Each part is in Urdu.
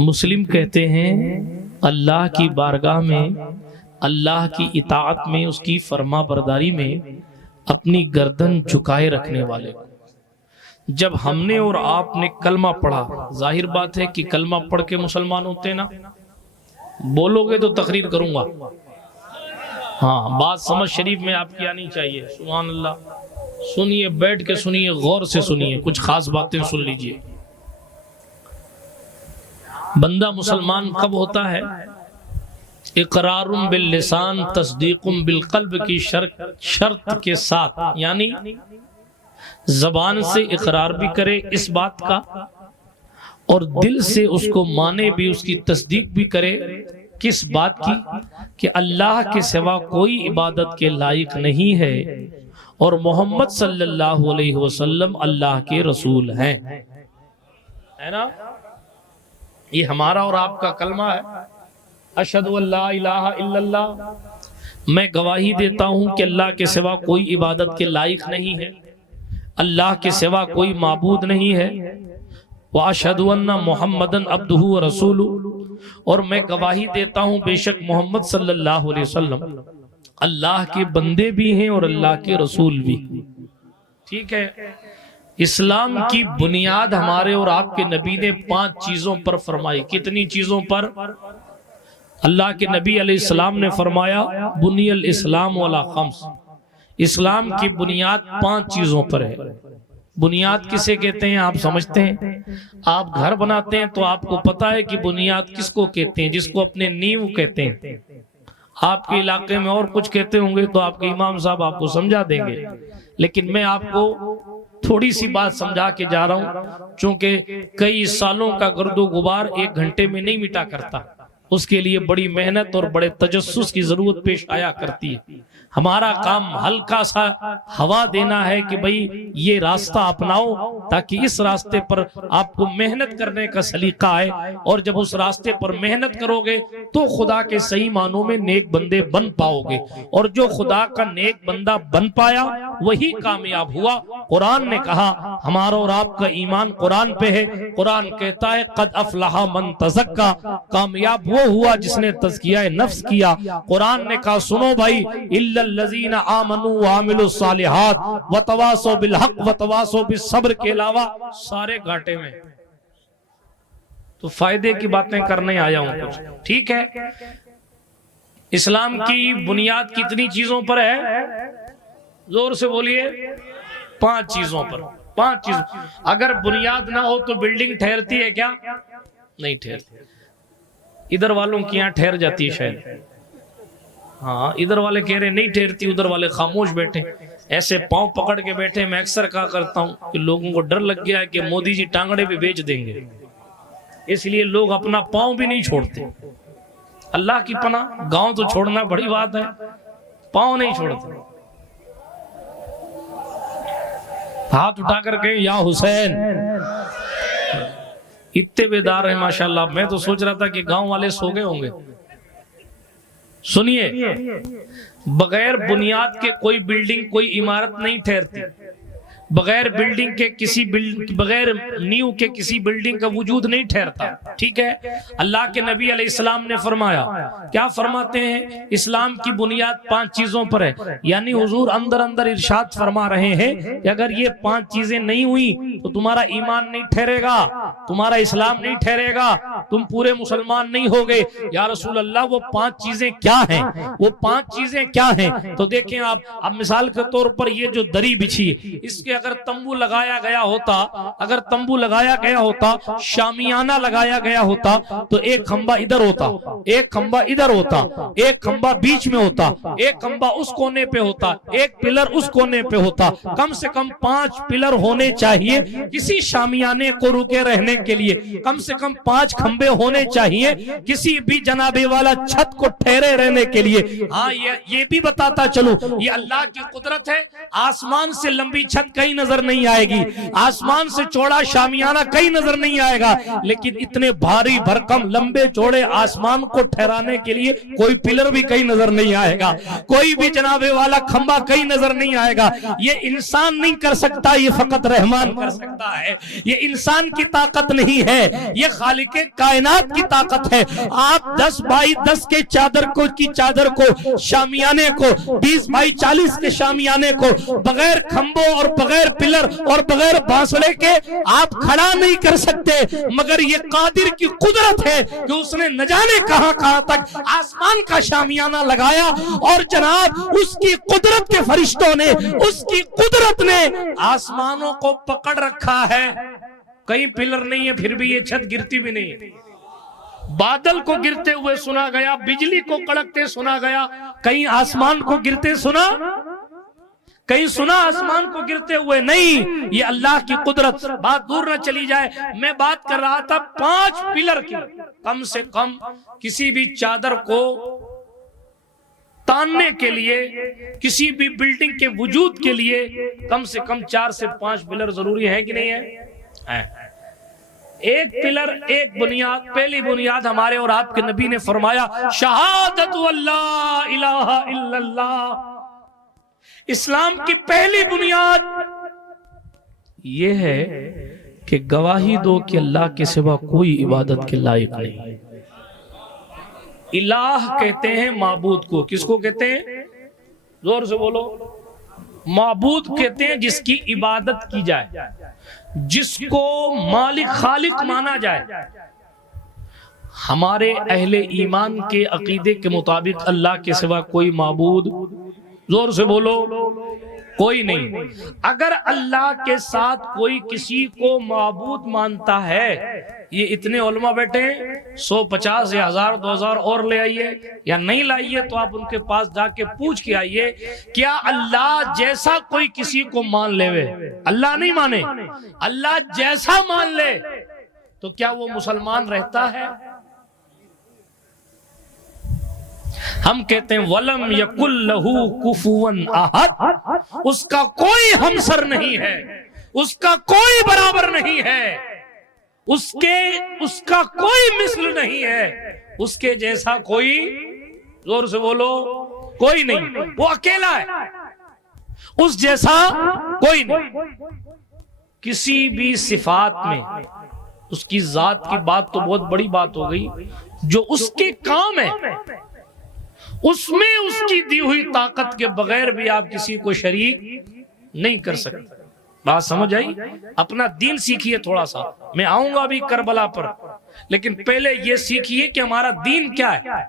مسلم کہتے ہیں اللہ کی بارگاہ میں، اللہ کی اطاعت میں، اس کی فرما برداری میں اپنی گردن جھکائے رکھنے والے کو۔ جب ہم نے اور آپ نے کلمہ پڑھا، ظاہر بات ہے کہ کلمہ پڑھ کے مسلمان ہوتے نا، بولو گے تو تقریر کروں گا، ہاں بات سمجھ شریف میں آپ کی آنی چاہیے۔ سبحان اللہ، سنیے، بیٹھ کے سنیے، غور سے سنیے، کچھ خاص باتیں سن لیجئے۔ بندہ مسلمان کب ہوتا ہے؟ اقرار باللسان تصدیق بالقلب کی شرط کے ساتھ، یعنی زبان سے اقرار بھی کرے اس بات کا اور دل سے اس کو مانے بھی، اس کی تصدیق بھی کرے۔ کس بات کی؟ کہ اللہ کے سوا کوئی عبادت کے لائق نہیں ہے اور محمد صلی اللہ علیہ وسلم اللہ کے رسول ہیں، ہے نا؟ یہ ہمارا اور آپ کا کلمہ ہے، اشہد ان لا الہ الا اللہ، میں گواہی دیتا ہوں کہ اللہ کے سوا کوئی عبادت کے لائق نہیں ہے، اللہ کے سوا کوئی معبود نہیں ہے، واشہد ان محمدً عبدہ ورسولہ، اور میں گواہی دیتا ہوں بے شک محمد صلی اللہ علیہ وسلم اللہ کے بندے بھی ہیں اور اللہ کے رسول بھی۔ ٹھیک ہے، اسلام کی بنیاد ہمارے اور آپ کے نبی نے 5 چیزوں پر فرمائی۔ کتنی چیزوں پر؟ اللہ کے نبی علیہ السلام نے فرمایا بنی الاسلام علی 5، اسلام کی بنیاد 5 چیزوں پر ہے۔ بنیاد کسے کہتے ہیں آپ سمجھتے ہیں؟ آپ گھر بناتے ہیں تو آپ کو پتا ہے کہ بنیاد کس کو کہتے ہیں؟ جس کو اپنے نیو کہتے ہیں۔ آپ کے علاقے میں اور کچھ کہتے ہوں گے تو آپ کے امام صاحب آپ کو سمجھا دیں گے، لیکن میں آپ کو تھوڑی سی بات سمجھا کے جا رہا ہوں، چونکہ کئی سالوں کا گرد و غبار 1 گھنٹے میں نہیں مٹا کرتا، اس کے لیے بڑی محنت اور بڑے تجسس کی ضرورت پیش آیا کرتی ہے۔ ہمارا کام ہلکا سا ہوا دینا ہے کہ بھئی یہ راستہ اپناؤ، تاکہ اس راستے پر آپ کو محنت کرنے کا سلیقہ آئے، اور جب اس راستے پر محنت کرو گے تو خدا کے صحیح معنوں میں نیک بندے بن پاؤ گے، اور جو خدا کا نیک بندہ بن پایا وہی کامیاب ہوا۔ قرآن نے کہا، ہمارا اور آپ کا ایمان قرآن پہ ہے، قرآن کہتا ہے قد افلح من تزکا، کامیاب وہ ہوا جس نے تزکیہ نفس کیا۔ قرآن نے کہا سنو بھائی، الا الذین آمنوا وعملوا الصالحات وتواصوا بالحق وتواصوا بالصبر کے علاوہ سارے گھاٹے میں۔ تو فائدے کی باتیں کرنے آیا ہوں کچھ، ٹھیک ہے؟ اسلام کی بنیاد کتنی چیزوں پر ہے؟ زور سے بولیے، 5 چیزوں پر۔ 5 چیزوں، اگر بنیاد نہ ہو تو بلڈنگ ٹھہرتی ہے کیا؟ نہیں ٹھہرتی۔ ادھر والوں کی یہاں ٹھہر جاتی ہے شاید، ہاں ادھر والے کہہ رہے نہیں ٹھہرتی، ادھر والے خاموش بیٹھے، ایسے پاؤں پکڑ کے بیٹھے۔ میں اکثر کہا کرتا ہوں کہ لوگوں کو ڈر لگ گیا ہے کہ مودی جی ٹانگڑے بھی بیچ دیں گے، اس لیے لوگ اپنا پاؤں بھی نہیں چھوڑتے۔ اللہ کی پناہ، گاؤں تو چھوڑنا بڑی بات ہے، پاؤں نہیں چھوڑتے۔ ہاتھ اٹھا کر کے یا حسین، اتنے بیدار ہیں ماشاءاللہ۔ میں تو سوچ رہا تھا کہ گاؤں والے سو گئے ہوں گے۔ سنیے، بغیر بنیاد کے کوئی بلڈنگ، کوئی عمارت نہیں ٹھہرتی، بغیر بلڈنگ کے بغیر نیو کے کسی بلڈنگ کا وجود نہیں ٹھہرتا، ٹھیک ہے؟ اللہ کے نبی علیہ السلام نے فرمایا، کیا فرماتے ہیں؟ اسلام کی بنیاد 5 چیزوں پر ہے، یعنی حضور اندر ارشاد فرما رہے ہیں کہ اگر یہ 5 چیزیں نہیں ہوئی تو تمہارا ایمان نہیں ٹھہرے گا، تمہارا اسلام نہیں ٹھہرے گا، تم پورے مسلمان نہیں ہوگے۔ یا رسول اللہ، وہ 5 چیزیں کیا ہیں؟ وہ 5 چیزیں کیا ہیں؟ تو دیکھیں آپ، اب مثال کے طور پر یہ جو دری بچھی، اس کے اگر تمبو لگایا گیا ہوتا، شامیانہ لگایا گیا ہوتا، تو ایک کھمبا ادھر ہوتا، ایک کھمبا ادھر ہوتا، ایک کھمبا بیچ میں ہوتا، ایک کھمبا اس کونے پہ ہوتا، ایک پلر اس کونے پہ ہوتا۔ کم سے کم 5 پلر ہونے چاہیے کسی شامیانے کو رکے رہنے کے لیے، کم سے کم 5 کھمبے ہونے چاہیے کسی بھی جنابے والا چھت کو ٹھہرے رہنے کے لیے۔ ہاں یہ بھی بتاتا چلو، یہ اللہ کی قدرت ہے، آسمان سے لمبی چھت کہیں نظر نہیں آئے گی، آسمان سے چوڑا شامیانہ کہیں نظر نہیں آئے گا، لیکن اتنے بھاری بھرکم لمبے چوڑے آسمان کو ٹھہرانے کے لیے کوئی پلر بھی کہیں نظر نہیں آئے گا، کوئی بھی جنابے والا کھمبا کہیں نظر نہیں آئے گا۔ یہ انسان نہیں کر سکتا، یہ فقط رحمان کر سکتا ہے، یہ انسان کی طاقت نہیں ہے، یہ خالق کائنات کی طاقت ہے. آپ 10 بائی 10 کے چادر کو شامیانے کو 20 بائی 40 کے شامیانے کو بغیر کھمبوں اور بغیر پلر اور بغیر بانسڑے کے آپ کھڑا نہیں کر سکتے. مگر یہ قادر کی قدرت ہے کہ اس نے نہ جانے کہاں تک آسمان کا شامیانہ لگایا اور جناب اس کی قدرت کے فرشتوں نے, اس کی قدرت نے آسمانوں کو پکڑ رکھا ہے. کہیں پلر نہیں ہے پھر بھی یہ چھت گرتی بھی نہیں ہے. بادل کو گرتے ہوئے سنا گیا, بجلی کو کڑکتے سنا گیا, کہیں آسمان کو گرتے سنا, کہیں سنا آسمان کو گرتے ہوئے نہیں. یہ اللہ کی قدرت. بات دور نہ چلی جائے, میں بات کر رہا تھا 5 پلر کی. کم سے کم کسی بھی چادر کو تاننے کے لیے, کسی بھی بلڈنگ کے وجود کے لیے کم سے کم 4 سے 5 پلر ضروری ہے کہ نہیں ہے؟ ایک پلر, ایک بنیاد. پہلی بنیاد ہمارے اور آپ کے نبی نے فرمایا شہادت اللہ الہ الا اللہ. اسلام کی پہلی بنیاد یہ ہے کہ گواہی دو کہ اللہ کے سوا کوئی عبادت کے لائق نہیں. الہ کہتے ہیں معبود کو. کس کو کہتے ہیں؟ زور سے بولو. معبود کہتے ہیں جس کی عبادت کی جائے, جس کو مالک خالق مانا جائے. ہمارے اہل ایمان کے عقیدے کے مطابق اللہ کے سوا کوئی معبود, زور سے بولو, کوئی نہیں. اگر اللہ کے ساتھ کوئی کسی کو معبود مانتا ہے, یہ اتنے علماء بیٹھے ہیں, 150 یا 1000 2000 اور لے آئیے یا نہیں لائیے تو آپ ان کے پاس جا کے پوچھ کے آئیے, کیا اللہ جیسا کوئی کسی کو مان لے وے, اللہ نہیں مانے, اللہ جیسا مان لے تو کیا وہ مسلمان رہتا ہے؟ ہم کہتے ہیں وَلَمْ يَكُلْ لَهُ كُفُوًا أَحَدٌ, اس کا کوئی ہمسر نہیں ہے, اس کا کوئی برابر نہیں ہے, اس کا کوئی مثل نہیں ہے, اس کے جیسا کوئی, زور سے بولو, کوئی نہیں. وہ اکیلا ہے, اس جیسا کوئی نہیں. کسی بھی صفات میں اس کی ذات کی بات تو بہت بڑی بات ہو گئی, جو اس کے کام ہے اس میں اس کی دی ہوئی طاقت کے بغیر بھی آپ کسی کو شریک نہیں کر سکتے. بات سمجھ آئی؟ اپنا دین سیکھیے تھوڑا سا, میں آؤں گا بھی کربلا پر, لیکن پہلے یہ سیکھیے کہ ہمارا دین کیا ہے,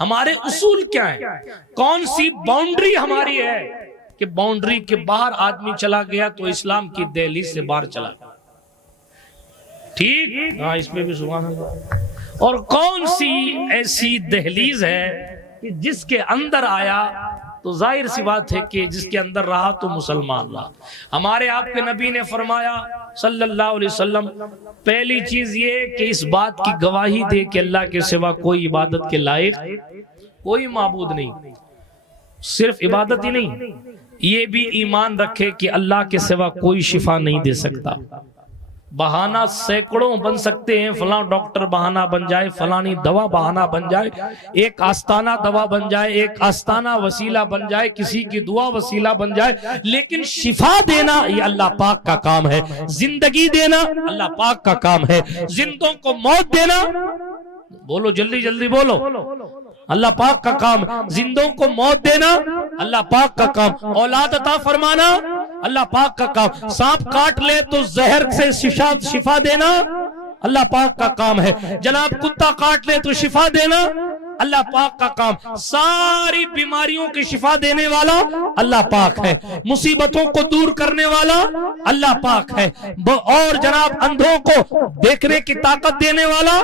ہمارے اصول کیا ہیں, کون سی باؤنڈری ہماری ہے کہ باؤنڈری کے باہر آدمی چلا گیا تو اسلام کی دہلیز سے باہر چلا گیا. ٹھیک, ہاں اس پہ بھی سبحان اللہ. اور کون سی ایسی دہلیز ہے کہ جس کے اندر آیا تو ظاہر سی بات ہے کہ جس کے اندر رہا تو مسلمان رہا. ہمارے آپ کے نبی نے فرمایا صلی اللہ علیہ وسلم, پہلی چیز یہ کہ اس بات کی گواہی دے کہ اللہ کے سوا کوئی عبادت کے لائق کوئی معبود نہیں. صرف عبادت ہی نہیں, یہ بھی ایمان رکھے کہ اللہ کے سوا کوئی شفا نہیں دے سکتا. بہانہ سینکڑوں بن سکتے ہیں, فلاں ڈاکٹر بہانہ بن جائے, فلانی دوا بہانہ بن جائے, ایک آستانہ دوا بن جائے, ایک آستانہ وسیلہ بن جائے, کسی کی دعا وسیلہ بن جائے, لیکن شفا دینا یہ اللہ پاک کا کام ہے. زندگی دینا اللہ پاک کا کام ہے. زندوں کو موت دینا, بولو جلدی جلدی بولو, اللہ پاک کا کام. زندوں کو موت دینا اللہ پاک کا کام. اولاد عطا فرمانا اللہ پاک کا کام. سانپ کاٹ لے تو زہر سے شفا دینا اللہ پاک کا کام ہے. جناب کتا کاٹ لے تو شفا دینا اللہ پاک کا کام. ساری بیماریوں کی شفا دینے والا اللہ پاک ہے. مصیبتوں کو دور کرنے والا اللہ پاک ہے. اور جناب اندھوں کو دیکھنے کی طاقت دینے والا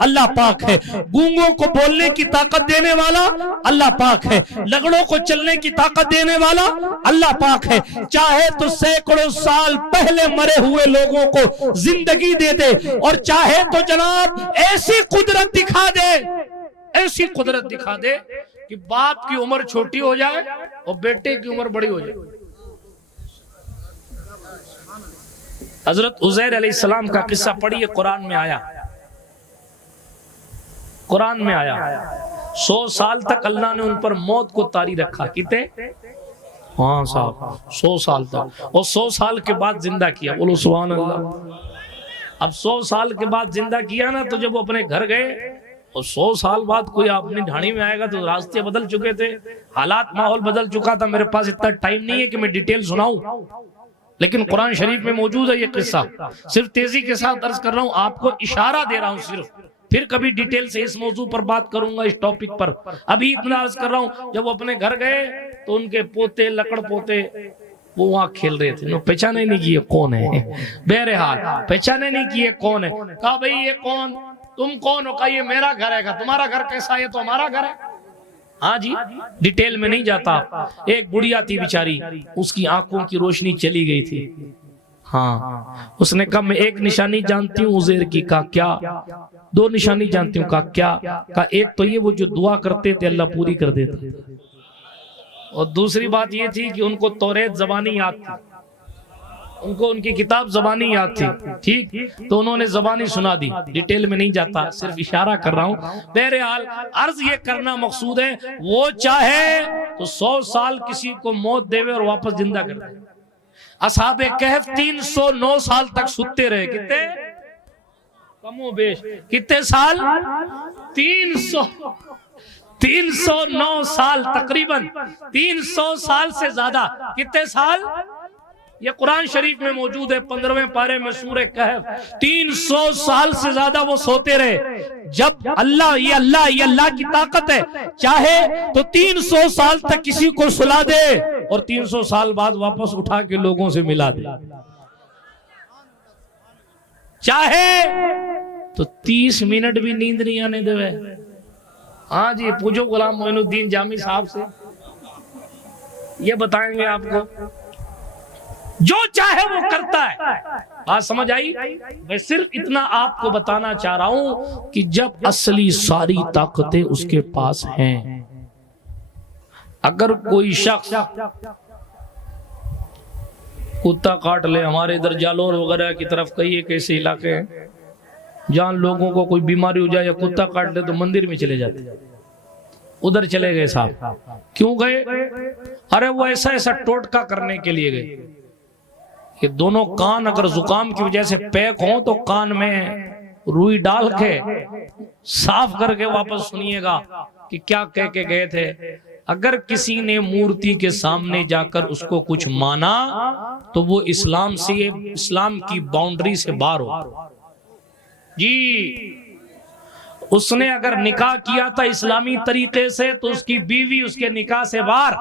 اللہ پاک ہے. گونگوں کو بولنے کی طاقت دینے والا اللہ پاک ہے. لنگڑوں کو چلنے کی طاقت دینے والا اللہ پاک ہے. چاہے تو سینکڑوں سال پہلے مرے ہوئے لوگوں کو زندگی دے دے, اور چاہے تو جناب ایسی قدرت دکھا دے, ایسی قدرت دکھا دے کہ باپ کی عمر چھوٹی ہو جائے اور بیٹے کی عمر بڑی ہو جائے. حضرت عزیر علیہ السلام کا قصہ پڑھیے, قرآن میں آیا, قرآن میں آیا. 100 سال تک اللہ نے ان پر موت کو طاری رکھا. کتنے؟ ہاں صاحب 100 سال تک, اور 100 سال کے بعد زندہ کیا. بولو سبحان اللہ. اب 100 سال کے بعد زندہ کیا نا، تو جب وہ اپنے گھر گئے اور 100 سال بعد کوئی اپنی ڈھاڑی میں آئے گا تو راستے بدل چکے تھے، حالات ماحول بدل چکا تھا. میرے پاس اتنا ٹائم نہیں ہے کہ میں ڈیٹیل سناؤں، لیکن قرآن شریف میں موجود ہے یہ قصہ. صرف تیزی کے ساتھ عرض کر رہا ہوں، آپ کو اشارہ دے رہا ہوں صرف، پھر کبھی ڈیٹیل سے اس موضوع پر بات کروں گا، اس ٹاپک پر. ابھی اتنا عرض کر رہا ہوں، جب وہ اپنے گھر گئے تو ان کے پوتے لکڑ پوتے وہ وہاں کھیل رہے تھے. انہوں پہچانے نہیں کہ یہ کون ہے، بہرحال پہچانے نہیں کہ یہ کون ہے. کہا بھئی یہ کون، تم کون ہو؟ کہا یہ میرا گھر ہے. کہا تمہارا گھر کیسا ہے؟ تو ہمارا گھر ہے. ہاں جی، ڈیٹیل میں نہیں جاتا. ایک بڑھیا تھی بیچاری، اس کی آنکھوں کی روشنی چلی گئی تھی. ہاں، اس نے کہا میں ایک نشانی جانتی ہوں عزیر کی. کہا کیا؟ 2 نشانی جانتی ہوں. کہا کیا؟ کہا ایک تو یہ وہ جو دعا کرتے تھے اللہ پوری کر دیتا، اور دوسری بات یہ تھی کہ ان کو توریت زبانی یاد تھی، ان کو ان کی کتاب زبانی یاد تھی. ٹھیک، تو انہوں نے زبانی سنا دی. ڈیٹیل میں نہیں جاتا، صرف اشارہ کر رہا ہوں. بہرحال عرض یہ کرنا مقصود ہے، وہ چاہے تو 100 سال کسی کو موت دے اور واپس زندہ کر دے. اصحاب کہف 309 سال تک ستے رہے. کتنے؟ کم و بیش کتنے سال؟ 309 سال، تقریباً 300 سال سے زیادہ. کتنے سال؟ یہ قرآن شریف میں موجود ہے 15ویں پارے میں سورہ کہف. 300 سال سے زیادہ وہ سوتے رہے. جب اللہ کی طاقت ہے، چاہے تو 300 سال تک کسی کو سلا دے اور 300 سال بعد واپس اٹھا کے لوگوں سے ملا دے. چاہے تو 30 منٹ بھی نیند نہیں آنے دے. ہاں جی، پوچھو غلام معین الدین جامی صاحب سے، یہ بتائیں گے آپ کو. جو چاہے وہ کرتا ہے. بات سمجھ آئی؟ میں صرف اتنا آپ کو بتانا چاہ رہا ہوں کہ جب اصلی ساری طاقتیں اس کے پاس ہیں، اگر کوئی شخص کتا کاٹ لے، ہمارے ادھر جالور وغیرہ کی طرف کئی ایک ایسے علاقے ہیں جہاں لوگوں کو کوئی بیماری ہو جائے یا کتا کاٹ لے تو مندر میں چلے جاتے. ادھر چلے گئے صاحب. کیوں گئے؟ ارے وہ ایسا ٹوٹکا کرنے کے لیے گئے کہ دونوں کان اگر زکام کی وجہ سے پیک ہوں تو کان میں روئی ڈال کے صاف کر کے واپس سنیے گا کہ کیا کہہ کے گئے تھے. اگر کسی نے مورتی کے سامنے جا کر اس کو کچھ مانا تو وہ اسلام کی باؤنڈری سے باہر ہو. جی، اس نے اگر نکاح کیا تھا اسلامی طریقے سے تو اس کی بیوی اس کے نکاح سے باہر.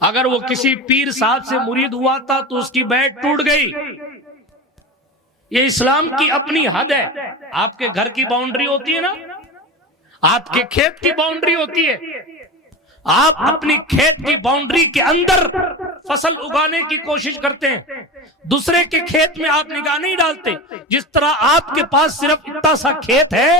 اگر وہ کسی پیر صاحب سے مرید ہوا تھا تو اس کی بیعت ٹوٹ گئی. یہ اسلام کی اپنی حد ہے. آپ کے گھر کی باؤنڈری ہوتی ہے نا، آپ کے کھیت کی باؤنڈری ہوتی ہے. آپ اپنی کھیت کی باؤنڈری کے اندر فصل اگانے کی کوشش کرتے ہیں، دوسرے کے کھیت میں آپ نگاہ نہیں ڈالتے. جس طرح آپ کے پاس صرف اتنا سا کھیت ہے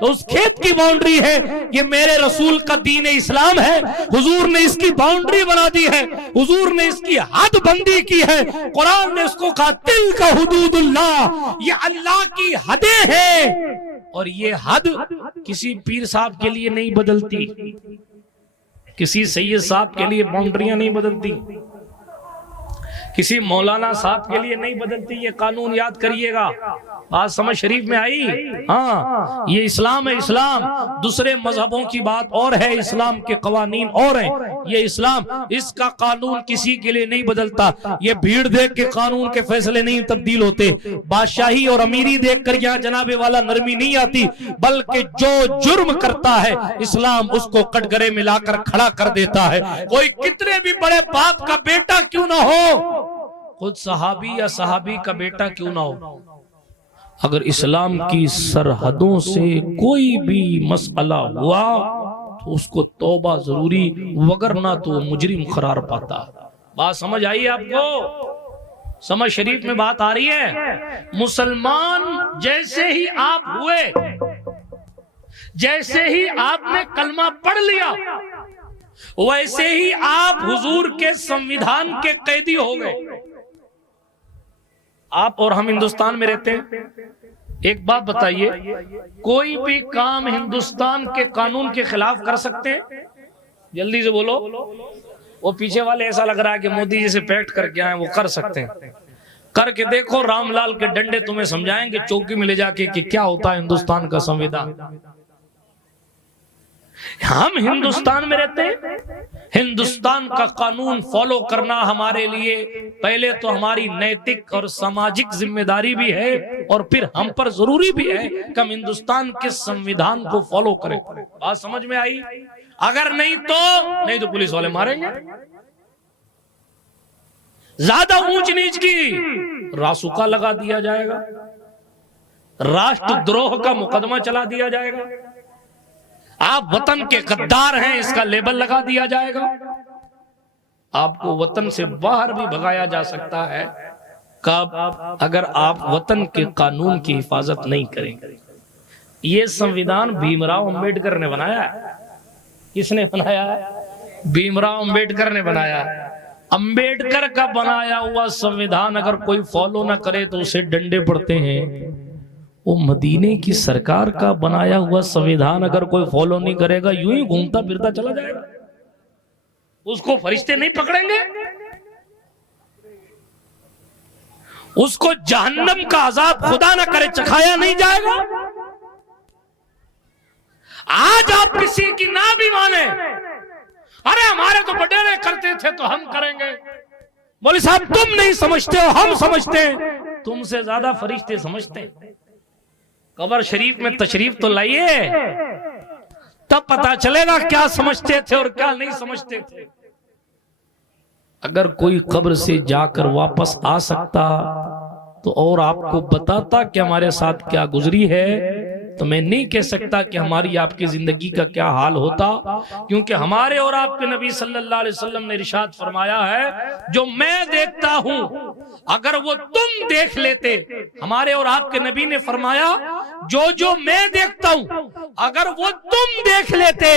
تو اس کھیت کی باؤنڈری ہے، یہ میرے رسول کا دین اسلام ہے. حضور نے اس کی باؤنڈری بنا دی ہے، حضور نے اس کی حد بندی کی ہے. قرآن نے اس کو کہا تلک حدود اللہ، یہ اللہ کی حدیں ہیں. اور یہ حد کسی پیر صاحب کے لیے نہیں بدلتی، کسی سید صاحب کے لیے باؤنڈریاں نہیں بدلتی، کسی مولانا صاحب کے لیے نہیں بدلتی. یہ قانون یاد کریے گا. بات سمجھ شریف میں آئی؟ ہاں، یہ اسلام ہے. اسلام دوسرے مذہبوں کی بات اور ہے، اسلام کے قوانین اور ہیں. یہ اسلام، اس کا قانون کسی کے لیے نہیں بدلتا. یہ بھیڑ دیکھ کے قانون کے فیصلے نہیں تبدیل ہوتے، بادشاہی اور امیری دیکھ کر یہاں جناب والا نرمی نہیں آتی، بلکہ جو جرم کرتا ہے اسلام اس کو کٹگرے میں لا کر کھڑا کر دیتا ہے. کوئی کتنے بھی بڑے باپ کا بیٹا کیوں نہ ہو، خود صحابی یا صحابی کا بیٹا کیوں نہ ہو، اگر اسلام کی سرحدوں سے کوئی بھی مسئلہ ہوا تو اس کو توبہ ضروری، وگرنہ تو مجرم قرار پاتا. بات سمجھ آئی آپ کو؟ سمجھ شریف میں بات آ رہی ہے؟ مسلمان جیسے ہی آپ ہوئے، جیسے ہی آپ نے کلمہ پڑھ لیا، ویسے ہی آپ حضور کے سنویدھان کے قیدی ہو گئے. آپ اور ہم ہندوستان میں رہتے ہیں. ایک بات بتائیے، کوئی بھی کام ہندوستان کے قانون کے خلاف کر سکتے ہیں؟ جلدی سے بولو. وہ پیچھے والے ایسا لگ رہا ہے کہ مودی جی سے پیکٹ کر کے آئے وہ کر سکتے ہیں. کر کے دیکھو، رام لال کے ڈنڈے تمہیں سمجھائیں گے چوکی میں لے جا کے کہ کیا ہوتا ہے ہندوستان کا سنویدھان۔ ہم ہندوستان میں رہتے ہیں، ہندوستان کا قانون فالو کرنا ہمارے لیے پہلے تو ہماری نیتک اور سماجک ذمہ داری بھی ہے، اور پھر ہم پر ضروری بھی ہے کہ ہم ہندوستان کے سنویدھان کو فالو کریں۔ بات سمجھ میں آئی؟ اگر نہیں تو پولیس والے ماریں گے۔ زیادہ اونچ نیچ کی راسوکا لگا دیا جائے گا، راشٹر دروہ کا مقدمہ چلا دیا جائے گا، آپ وطن کے غدار ہیں اس کا لیبل لگا دیا جائے گا، آپ کو وطن سے باہر بھی بھگایا جا سکتا ہے کب؟ اگر آپ وطن کے قانون کی حفاظت نہیں کریں گے۔ یہ سنویدھان بھیم راؤ امبیڈکر نے بنایا ہے۔ کس نے بنایا ہے؟ بھیم راؤ امبیڈکر نے بنایا ہے۔ امبیڈکر کا بنایا ہوا سنویدھان اگر کوئی فالو نہ کرے تو اسے ڈنڈے پڑتے ہیں۔ وہ مدینے کی سرکار کا بنایا ہوا سنویدھان اگر کوئی فالو نہیں کرے گا، یوں ہی گھومتا پھرتا چلا جائے گا، اس کو فرشتے نہیں پکڑیں گے، اس کو جہنم کا عذاب خدا نہ کرے چکھایا نہیں جائے گا۔ آج آپ کسی کی نہ بھی مانیں، ارے ہمارے تو بڈیرے کرتے تھے تو ہم کریں گے، مولوی صاحب تم نہیں سمجھتے ہو، ہم سمجھتے ہیں، تم سے زیادہ فرشتے سمجھتے ہیں۔ قبر شریف میں تشریف تو لائیے، تب پتا چلے گا کیا سمجھتے تھے اور کیا نہیں سمجھتے تھے۔ اگر کوئی قبر سے جا کر واپس آ سکتا تو اور آپ کو بتاتا کہ ہمارے ساتھ کیا گزری ہے، تو میں نہیں کہہ سکتا کہ ہماری آپ کی زندگی کا کیا حال ہوتا، کیونکہ ہمارے اور آپ کے نبی صلی اللہ علیہ وسلم نے ارشاد فرمایا ہے، جو میں دیکھتا ہوں اگر وہ تم دیکھ لیتے، ہمارے اور آپ کے نبی نے فرمایا جو میں دیکھتا ہوں اگر وہ تم دیکھ لیتے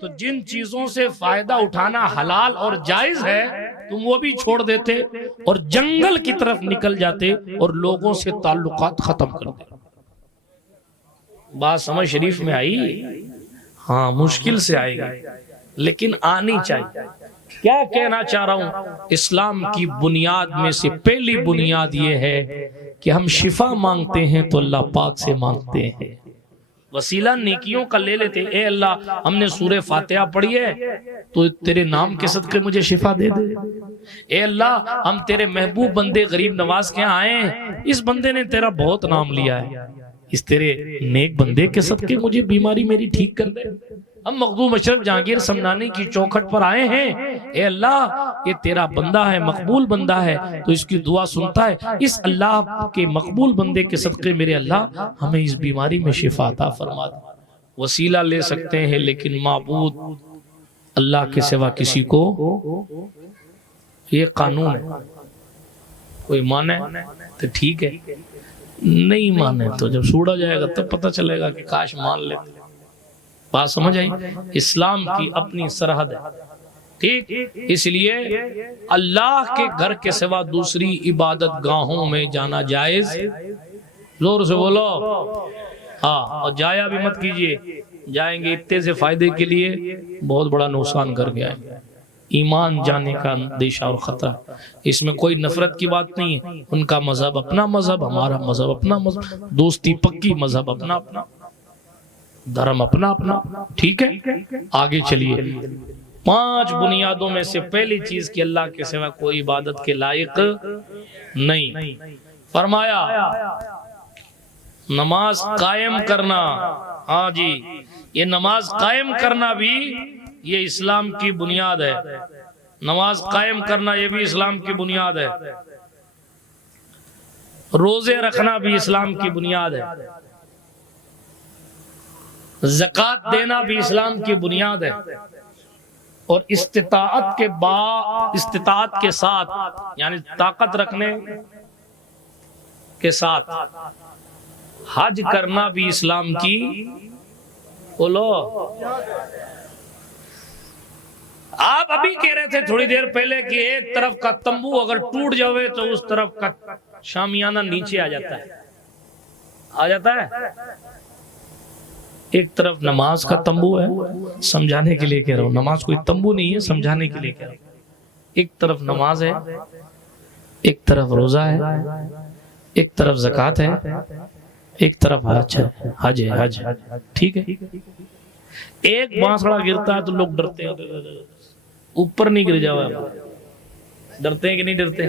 تو جن چیزوں سے فائدہ اٹھانا حلال اور جائز ہے تم وہ بھی چھوڑ دیتے اور جنگل کی طرف نکل جاتے اور لوگوں سے تعلقات ختم کر دیتے۔ بات سمجھ شریف میں آئی؟ ہاں مشکل سے آئے گی لیکن آنی چاہیے۔ کیا کہنا چاہ رہا ہوں؟ اسلام کی بنیاد میں سے پہلی بنیاد یہ ہے کہ ہم شفا مانگتے ہیں تو اللہ پاک سے مانگتے ہیں، وسیلہ نیکیوں کا لے لیتے۔ اے اللہ ہم نے سورہ فاتحہ پڑھی ہے تو تیرے نام کے صدقے مجھے شفا دے دے۔ اے اللہ ہم تیرے محبوب بندے غریب نواز کے یہاں آئے ہیں، اس بندے نے تیرا بہت نام لیا ہے، اس تیرے نیک بندے کے صدقے مجھے بیماری میری ٹھیک کر دے۔ ہم مخدوم اشرف جہانگیر سمنانی کی چوکھٹ پر آئے ہیں، اے اللہ یہ تیرا بندہ ہے، مقبول بندہ ہے، تو اس کی دعا سنتا ہے، اس اللہ کے مقبول بندے کے صدقے میرے اللہ ہمیں اس بیماری میں شفا عطا فرما دے۔ وسیلہ لے سکتے ہیں لیکن معبود اللہ کے سوا کسی کو، یہ قانون ہے، کوئی مانے تو ٹھیک ہے، نہیں مانے تو جب سوڑا جائے گا تب پتہ چلے گا کہ کاش مان لیتے۔ بات سمجھ آئی؟ اسلام کی اپنی سرحد ہے، ٹھیک؟ اس لیے اللہ کے گھر کے سوا دوسری عبادت گاہوں میں جانا جائز، زور سے بولو ہاں، اور جایا بھی مت کیجئے، جائیں گے اتنے سے فائدے کے لیے بہت بڑا نقصان کر گیا ہے، ایمان جانے کا اندیشہ اور خطرہ۔ اس میں کوئی نفرت کی بات نہیں ہے، ان کا مذہب اپنا مذہب، ہمارا مذہب اپنا مذہب، دوستی پکی، مذہب اپنا اپنا، دھرم اپنا اپنا، ٹھیک ہے؟ آگے چلیے۔ 5 بنیادوں میں سے پہلی چیز کہ اللہ کے سوا کوئی عبادت کے لائق نہیں۔ فرمایا نماز قائم کرنا، ہاں جی یہ نماز قائم کرنا بھی یہ اسلام کی بنیاد ہے، نماز قائم کرنا یہ بھی اسلام کی بنیاد ہے، روزے رکھنا بھی اسلام کی بنیاد ہے، زکوٰۃ دینا بھی اسلام کی بنیاد ہے، اور استطاعت کے ساتھ یعنی طاقت رکھنے کے ساتھ حج کرنا بھی اسلام کی، بولو آپ ابھی کہہ رہے تھے تھوڑی دیر پہلے کہ ایک طرف کا تمبو اگر ٹوٹ جاوے تو اس طرف کا شامیانہ نیچے آ جاتا ہے، آ جاتا ہے۔ ایک طرف نماز کا تمبو ہے، سمجھانے کے لیے کہہ رہا ہوں، نماز کوئی تمبو نہیں ہے، سمجھانے کے لیے کہہ رہا ہوں۔ ایک طرف نماز ہے ایک طرف روزہ ہے، ایک طرف زکوٰۃ ہے، ایک طرف حج ہے، ٹھیک ہے۔ ایک بانسڑا گرتا ہے تو لوگ ڈرتے ہیں، اوپر نہیں گر جاؤ، ڈرتے ہیں کہ نہیں ڈرتے؟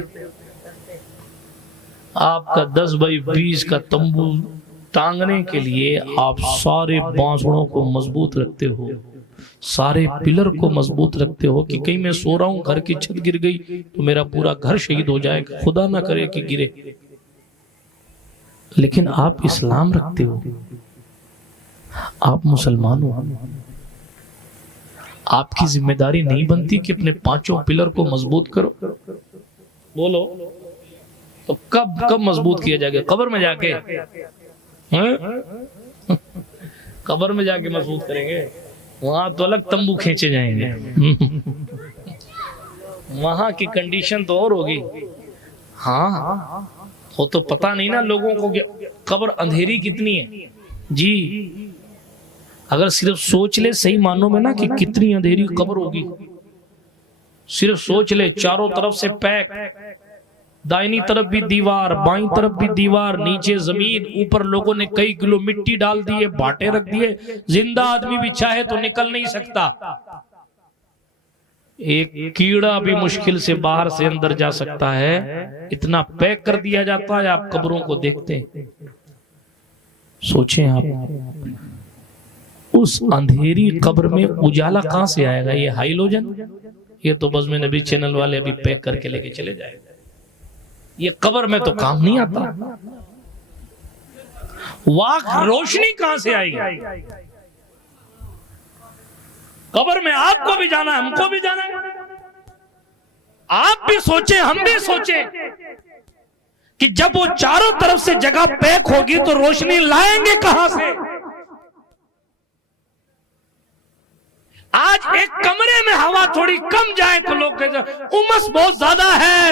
آپ کا 10x20 کا تمبو ٹانگنے کے لیے آپ سارے بانسڑوں کو مضبوط رکھتے ہو، سارے پلر کو مضبوط رکھتے ہو کہ کہیں میں سو رہا ہوں گھر کی چھت گر گئی تو میرا پورا گھر شہید ہو جائے، خدا نہ کرے کہ گرے۔ لیکن آپ اسلام رکھتے ہو، آپ مسلمان ہو، آپ کی ذمہ داری نہیں بنتی کہ اپنے 5 پلر کو مضبوط کرو؟ بولو تو کب مضبوط کیا جائے گا؟ قبر میں جا کے؟ قبر میں جا کے مضبوط کریں گے؟ وہاں تو الگ تمبو کھینچے جائیں گے، وہاں کی کنڈیشن تو اور ہوگی۔ ہاں وہ تو پتہ نہیں نا لوگوں کو کہ قبر اندھیری کتنی ہے جی۔ اگر صرف سوچ لے صحیح معنوں میں نا کہ کتنی اندھیری قبر ہوگی، صرف سوچ لے، چاروں طرف سے پیک، دائنی طرف بھی دیوار، بائیں طرف بھی دیوار، نیچے زمین، اوپر لوگوں نے کئی کلو مٹی ڈال دیے، بھاٹے رکھ دیے، زندہ آدمی بھی چاہے تو نکل نہیں سکتا، ایک کیڑا بھی مشکل سے باہر سے اندر جا سکتا ہے، اتنا پیک کر دیا جاتا ہے۔ آپ قبروں کو دیکھتے ہیں، سوچیں آپ اس اندھیری قبر میں اجالا کہاں سے آئے گا؟ یہ ہائیلوجن، یہ تو بزم نبی چینل والے ابھی پیک کر کے لے کے چلے جائے گا، یہ قبر میں تو کام نہیں آتا۔ واق روشنی کہاں سے آئے گی؟ قبر میں آپ کو بھی جانا ہے، ہم کو بھی جانا ہے، آپ بھی سوچیں، ہم بھی سوچیں کہ جب وہ چاروں طرف سے جگہ پیک ہوگی تو روشنی لائیں گے کہاں سے؟ آج ایک کمرے میں ہوا تھوڑی کم جائے تو لوگ کہتے ہیں امس بہت زیادہ ہے،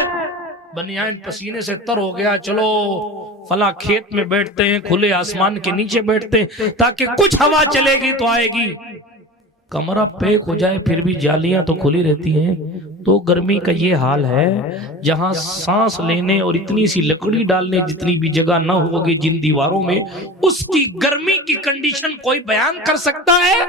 بنیان پسینے سے تر ہو گیا، چلو فلاں کھیت میں بیٹھتے ہیں، کھلے آسمان کے نیچے بیٹھتے ہیں تاکہ کچھ ہوا چلے گی تو آئے گی۔ کمرہ پیک ہو جائے پھر بھی جالیاں تو کھلی رہتی ہیں، تو گرمی کا یہ حال ہے، جہاں سانس لینے اور اتنی سی لکڑی ڈالنے جتنی بھی جگہ نہ ہوگی جن دیواروں میں، اس کی گرمی کی کنڈیشن کوئی بیان کر سکتا ہے؟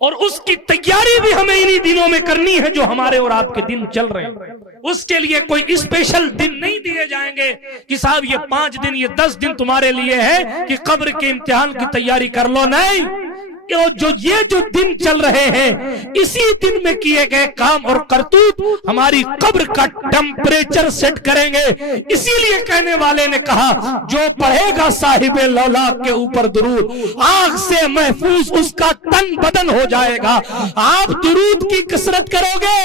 اور اس کی تیاری بھی ہمیں انہی دنوں میں کرنی ہے جو ہمارے اور آپ کے دن چل رہے ہیں۔ اس کے لیے کوئی اسپیشل دن نہیں دیے جائیں گے کہ صاحب یہ 5 دن یہ 10 دن تمہارے لیے ہے کہ قبر کے امتحان کی تیاری کر لو، نہیں۔ یہ جو دن چل رہے ہیں اسی دن میں کیے گئے کام اور کرتوت ہماری قبر کا ٹمپریچر سیٹ کریں گے۔ اسی لیے کہنے والے نے کہا جو پڑھے گا صاحب لولاک کے اوپر درود آگ سے محفوظ اس کا تن بدن ہو جائے گا۔ آپ درود کی کثرت کرو گے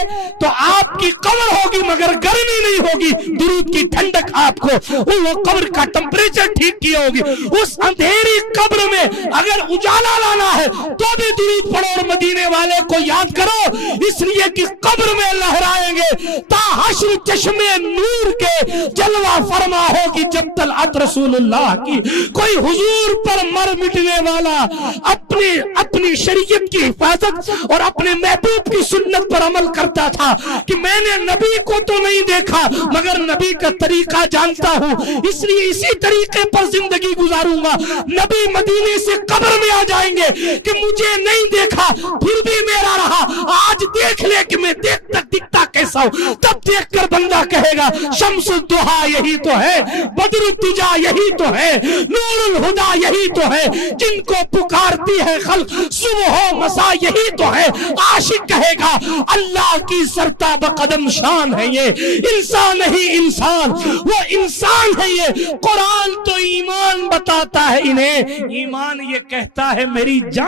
تو آپ کی قبر ہوگی مگر گرمی نہیں ہوگی، درود کی ٹھنڈک آپ کو وہ قبر کا ٹمپریچر ٹھیک کی ہوگی۔ اس اندھیری قبر میں اگر اجالا لانا ہے تو بھی درود پڑھو اور مدینے والے کو یاد کرو، اس لیے کہ قبر میں لہرائیں گے تا حشر چشمے نور کے جلوہ فرما ہوگی جب طلعت رسول اللہ کی۔ کوئی حضور پر مر مٹنے والا اپنی شریعت کی حفاظت اور اپنے محبوب کی سنت پر عمل کرتا تھا کہ میں نے نبی کو تو نہیں دیکھا مگر نبی کا طریقہ جانتا ہوں، اس لیے اسی طریقے پر زندگی گزاروں گا۔ نبی مدینے سے قبر میں آ جائیں گے کہ مجھے نہیں دیکھا پھر بھی میرا رہا، آج دیکھ لے کہ میں دکھتا کیسا ہوں، تب دیکھ کر بندہ کہے گا شمس الضحیٰ یہی تو ہے، بدر الدجا یہی تو ہے، نور الہدا یہی تو ہے، جن کو پکارتی ہے خلق صبح و مساء یہی تو ہے۔ عاشق کہے گا اللہ کی سرتاب قدم شان ہے یہ، انسان نہیں انسان، وہ انسان ہے یہ۔ قرآن تو ایمان بتاتا ہے انہیں، ایمان یہ کہتا ہے میری جان